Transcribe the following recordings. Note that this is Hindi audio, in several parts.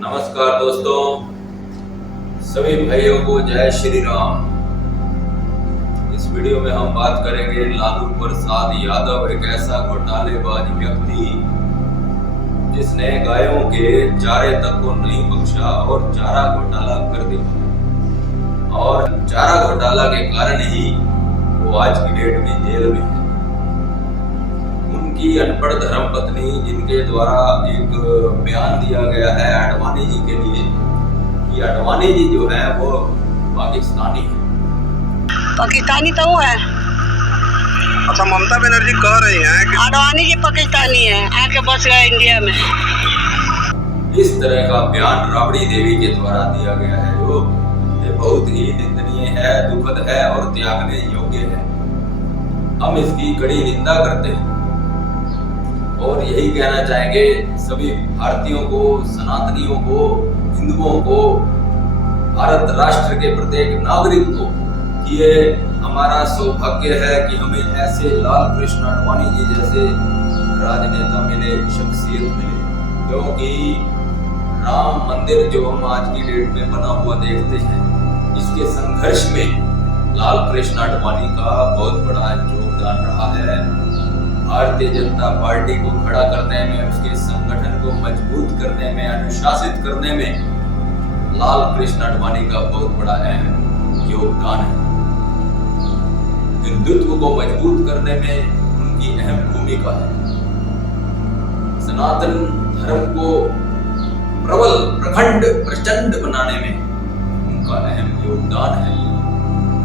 नमस्कार दोस्तों, सभी भाइयों को जय श्री राम। इस वीडियो में हम बात करेंगे लालू प्रसाद यादव, एक ऐसा घोटालेबाज व्यक्ति जिसने गायों के चारे तक को नहीं बख्शा और चारा घोटाला कर दिया। और चारा घोटाला के कारण ही वो आज की डेट में जेल में है। उनकी अनपढ़ धर्मपत्नी, जिनके द्वारा एक बयान दिया गया है आडवाणी जी के लिए कि आडवाणी जी जो है वो पाकिस्तानी है। पाकिस्तानी तो वो है। अच्छा, ममता बनर्जी कह रही हैं कि आडवाणी जी पाकिस्तानी है, आके बस गए इंडिया में। इस तरह का बयान राबड़ी देवी के द्वारा दिया गया है, जो ये बहुत ही निंदनीय है, दुखद है और त्यागने योग्य है। हम इसकी कड़ी निंदा करते हैं और यही कहना चाहेंगे सभी भारतीयों को, सनातनियों को, हिंदुओं को, भारत राष्ट्र के प्रत्येक नागरिक को कि ये हमारा सौभाग्य है कि हमें ऐसे लाल कृष्ण आडवाणी जी जैसे राजनेता मिले, शख्सियत मिले। क्योंकि राम मंदिर जो हम आज की डेट में बना हुआ देखते हैं, इसके संघर्ष में लाल कृष्ण आडवाणी का बहुत बड़ा योगदान रहा है। भारतीय जनता पार्टी को खड़ा करने में, उसके संगठन को मजबूत करने में, अनुशासित करने में लाल कृष्ण आडवाणी का बहुत बड़ा अहम योगदान है। हिंदुत्व को मजबूत करने में उनकी अहम भूमिका है। सनातन धर्म को प्रबल, प्रखंड, प्रचंड बनाने में उनका अहम योगदान है।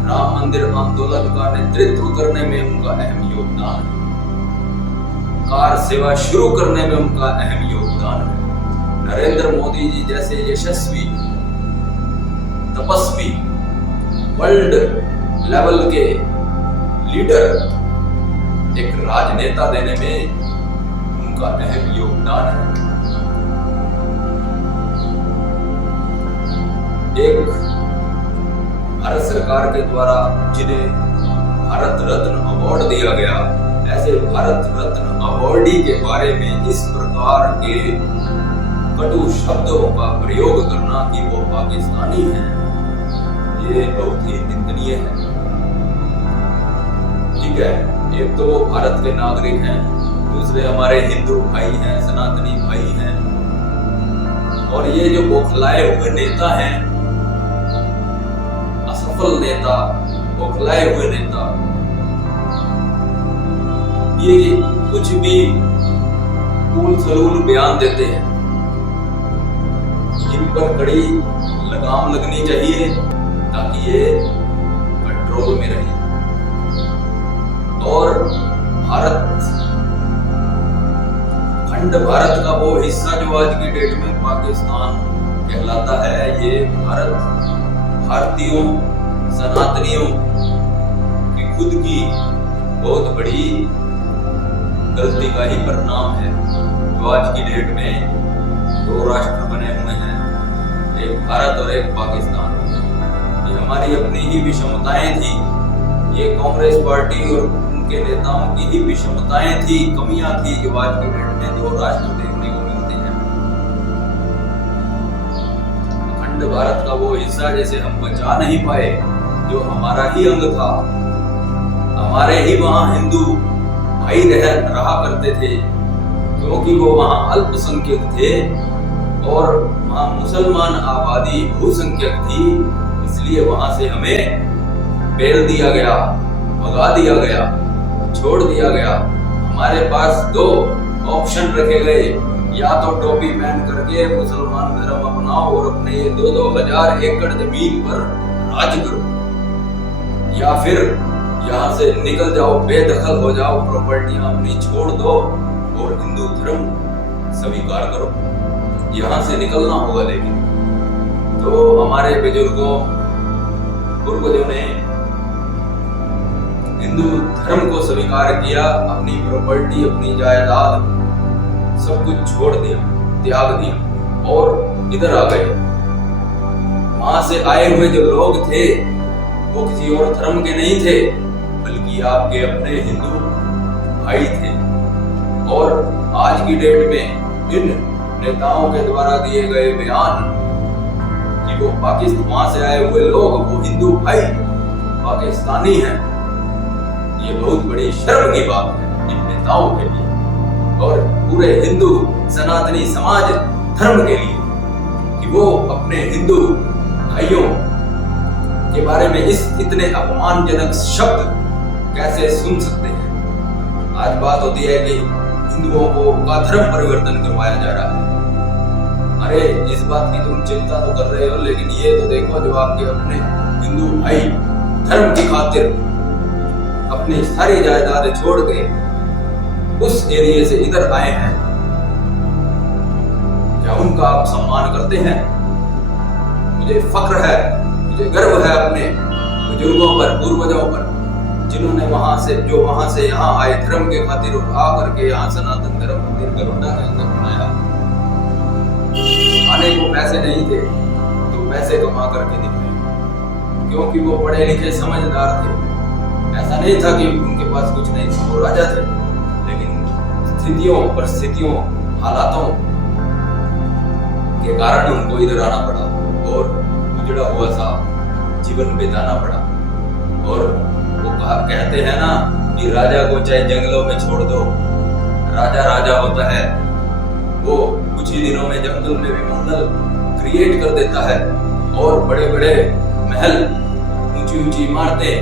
राम मंदिर आंदोलन का नेतृत्व करने में उनका अहम योगदान है। कार सेवा शुरू करने में उनका अहम योगदान है। नरेंद्र मोदी जी जैसे यशस्वी, तपस्वी, वर्ल्ड लेवल के लीडर एक राजनेता देने में उनका अहम योगदान है। एक भारत सरकार के द्वारा जिन्हें भारत रत्न अवार्ड दिया गया, ऐसे भारत रत्न अवार्डी के बारे में इस प्रकार के कटु शब्दों का प्रयोग करना कि वो पाकिस्तानी है, ये बहुत ही निंदनीय है। ठीक है, एक तो वो भारत के नागरिक हैं, दूसरे हमारे हिंदू भाई हैं, सनातनी भाई हैं, और ये जो बौखलाए हुए नेता हैं, असफल नेता, बौखलाए हुए नेता, ये कुछ भी फूल सलूल बयान देते हैं। इन पर कड़ी लगाम लगनी चाहिए ताकि ये कंट्रोल में रहे। और खंड भारत का वो हिस्सा जो आज की डेट में पाकिस्तान कहलाता है, ये भारतीयों, सनातनियों की खुद की बहुत बड़ी गलती का ही परिणाम है। जो आज की डेट में दो राष्ट्र बने हुए हैं, एक भारत और एक पाकिस्तान। ये हमारी अपनी ही विषमताएं थी, ये कांग्रेस पार्टी और उनके नेताओं की ही विषमताएं थी, कमियां थी, जो आज की डेट में दो राष्ट्र देखने को मिलते हैं। अखंड भारत का वो हिस्सा जैसे हम बचा नहीं पाए, जो हमारा ही अंग था। हमारे ही वहां हिंदू भाई रहा करते थे, क्योंकि वो वहां अल्पसंख्यक थे और वहां मुसलमान आबादी बहुसंख्यक थी। इसलिए वहां से हमें बेल दिया गया, भगा दिया गया, छोड़ दिया गया। हमारे पास दो ऑप्शन रखे गए, या तो टोपी पहन करके मुसलमान धर्म अपनाओ और अपने ये 2-2 हजार एकड़ जमीन पर राज करो, या फिर यहाँ से निकल जाओ, बेदखल हो जाओ, प्रॉपर्टियां अपनी छोड़ दो और हिंदू धर्म स्वीकार करो। यहाँ से निकलना होगा। लेकिन तो हमारे बुजुर्गों, पूर्वजों ने हिंदू धर्म को स्वीकार किया, अपनी प्रॉपर्टी, अपनी जायदाद सब कुछ छोड़ दिया, त्याग दिया और इधर आ गए। वहां से आए हुए जो लोग थे वो किसी और धर्म के नहीं थे, बल्कि आपके अपने हिंदू भाई थे। और आज की डेट में इन नेताओं के द्वारा दिए गए बयान कि वो पाकिस्तान से आए हुए लोग, वो हिंदू भाई पाकिस्तानी हैं, ये बहुत बड़ी शर्म की बात है इन नेताओं के लिए और पूरे हिंदू सनातनी समाज धर्म के लिए कि वो अपने हिंदू भाइयों के बारे में इतने अपमानजनक शब्द कैसे सुन सकते हैं। आज बात होती है कि हिंदुओं को का धर्म परिवर्तन करवाया जा रहा है। अरे इस बात की तुम चिंता तो कर रहे हो, लेकिन ये तो देखो जो आपके अपने हिंदू भाई धर्म की खातिर अपनी सारी जायदादें छोड़ के उस एरिया से इधर आए हैं, क्या उनका आप सम्मान करते हैं? मुझे फख्र है, मुझे गर्व है अपने बुजुर्गों पर, पूर्वजों पर, जिन्होंने वहां से यहाँ आए धर्म के खातिर और आकर के यहाँ सनातन धर्म मंदिर गरुड़ा के अंदर बनाया। आने को पैसे नहीं थे तो पैसे कमा करके दिखाए, क्योंकि वो पढ़े लिखे समझदार थे। ऐसा नहीं था कि उनके पास कुछ नहीं था, वो राजा थे, लेकिन स्थितियों, परिस्थितियों, हालातों के कारण उनको इधर आना पड़ा और उजड़ा हुआ सा जीवन बिताना पड़ा। और वो कहते हैं ना कि राजा को चाहे जंगलों में छोड़ दो, राजा राजा होता है। वो कुछ ही दिनों में जंगल में भी मंगल क्रिएट कर देता है और बड़े बड़े महल, ऊंची ऊंची इमारतें,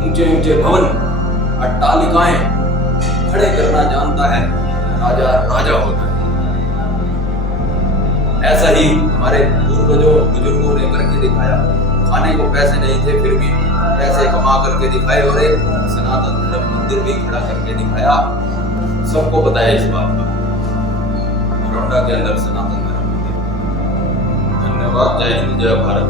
ऊंचे ऊंचे भवन, अट्टालिकाएं खड़े करना जानता है। राजा राजा होता है। ऐसा ही हमारे पूर्वजों बुजुर्गों ने करके दिखाया। खाने को पैसे नहीं थे, फिर भी पैसे कमा करके दिखाए और एक सनातन धर्म मंदिर भी खड़ा करके दिखाया। सबको बताया इस बात का, बड़ौदा के अंदर सनातन धर्म मंदिर। धन्यवाद। जय हिंद, जय भारत।